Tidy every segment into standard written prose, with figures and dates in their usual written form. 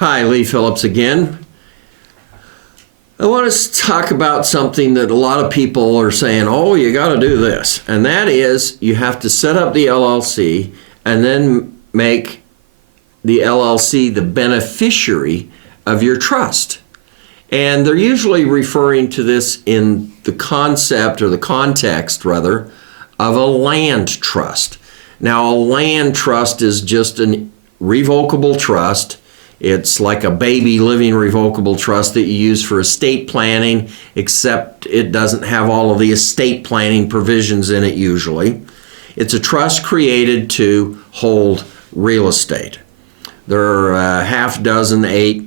Hi, Lee Phillips again. I want to talk about something that a lot of people are saying, oh, you got to do this. And that is you have to set up the LLC and then make the LLC the beneficiary of your trust. And they're usually referring to this in the concept or the context, rather, of a land trust. Now, a land trust is just a revocable trust. It's like a baby living revocable trust that you use for estate planning, except it doesn't have all of the estate planning provisions in it usually. It's a trust created to hold real estate. There are half dozen, 8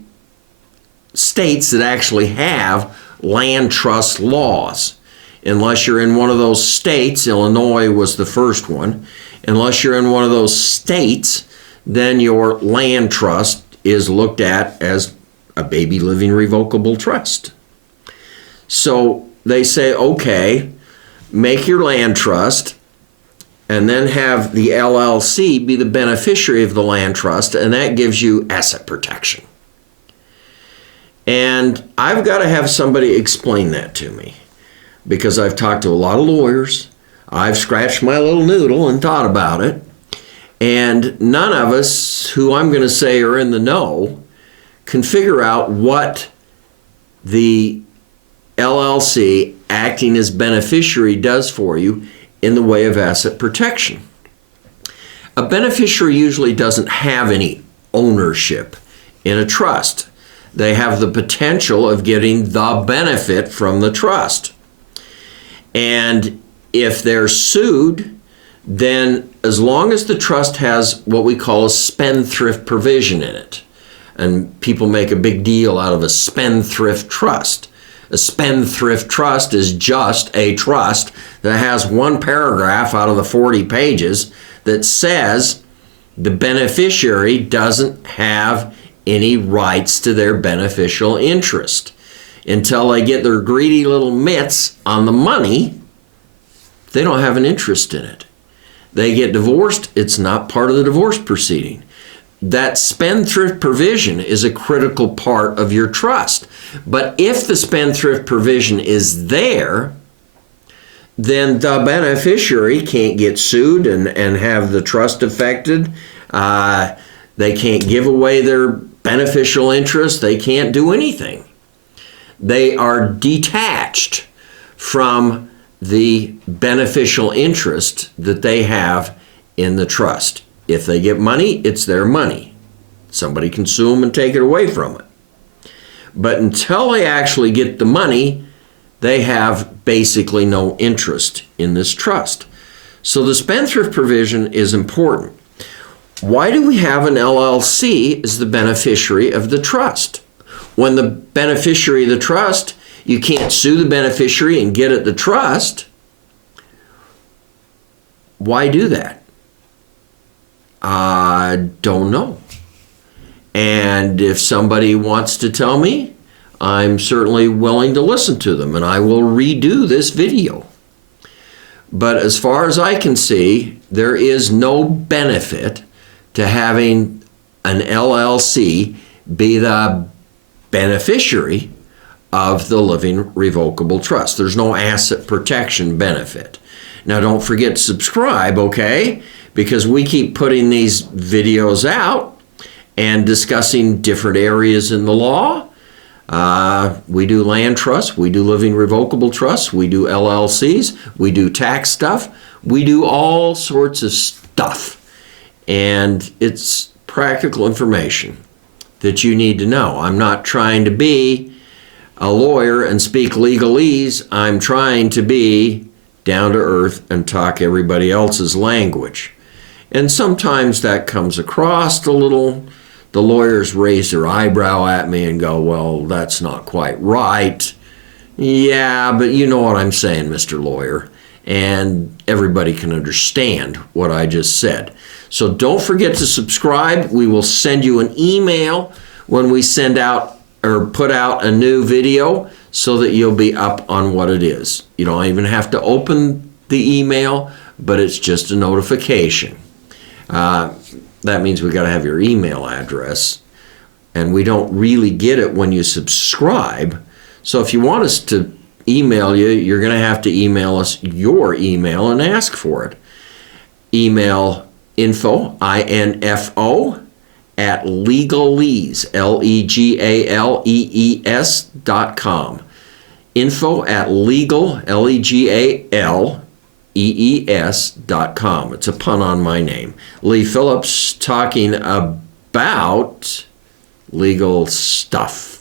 states that actually have land trust laws. Unless you're in one of those states, Illinois was the first one, unless you're in one of those states, then your land trust is looked at as a baby living revocable trust. So they say, okay, make your land trust and then have the LLC be the beneficiary of the land trust, and that gives you asset protection. And I've got to have somebody explain that to me because I've talked to a lot of lawyers. I've scratched my little noodle and thought about it. And none of us, who I'm going to say are in the know, can figure out what the LLC acting as beneficiary does for you in the way of asset protection. A beneficiary usually doesn't have any ownership in a trust. They have the potential of getting the benefit from the trust. And if they're sued, then as long as the trust has what we call a spendthrift provision in it, and people make a big deal out of a spendthrift trust. A spendthrift trust is just a trust that has one paragraph out of the 40 pages that says the beneficiary doesn't have any rights to their beneficial interest. Until they get their greedy little mitts on the money, they don't have an interest in it. They get divorced, it's not part of the divorce proceeding. That spendthrift provision is a critical part of your trust. But if the spendthrift provision is there, then the beneficiary can't get sued and have the trust affected. They can't give away their beneficial interest. They can't do anything. They are detached from the beneficial interest that they have in the trust. If they get money, it's their money. Somebody can sue them and take it away from it. But until they actually get the money, they have basically no interest in this trust. So the spendthrift provision is important. Why do we have an LLC as the beneficiary of the trust? When the beneficiary of the trust, you can't sue the beneficiary and get at the trust. Why do that? I don't know. And if somebody wants to tell me, I'm certainly willing to listen to them, and I will redo this video. But as far as I can see, there is no benefit to having an LLC be the beneficiary of the living revocable trust. There's no asset protection benefit. Now don't forget to subscribe, okay? Because we keep putting these videos out and discussing different areas in the law. We do land trusts, we do living revocable trusts, we do LLCs, we do tax stuff, we do all sorts of stuff. And it's practical information that you need to know. I'm not trying to be a lawyer and speak legalese. I'm trying to be down to earth and talk everybody else's language. And sometimes that comes across a little. The lawyers raise their eyebrow at me and go, well, that's not quite right. Yeah, but you know what I'm saying, Mr. Lawyer. And everybody can understand what I just said. So don't forget to subscribe. We will send you an email when we send out or put out a new video so that you'll be up on what it is. You don't even have to open the email, but it's just a notification. That means we got to have your email address. and we don't really get it when you subscribe. So if you want us to email you, you're going to have to email us your email and ask for it. Email info, I-N-F-O, at legalees, legalees.com. Info at legal, legalees.com. It's a pun on my name. Lee Phillips talking about legal stuff.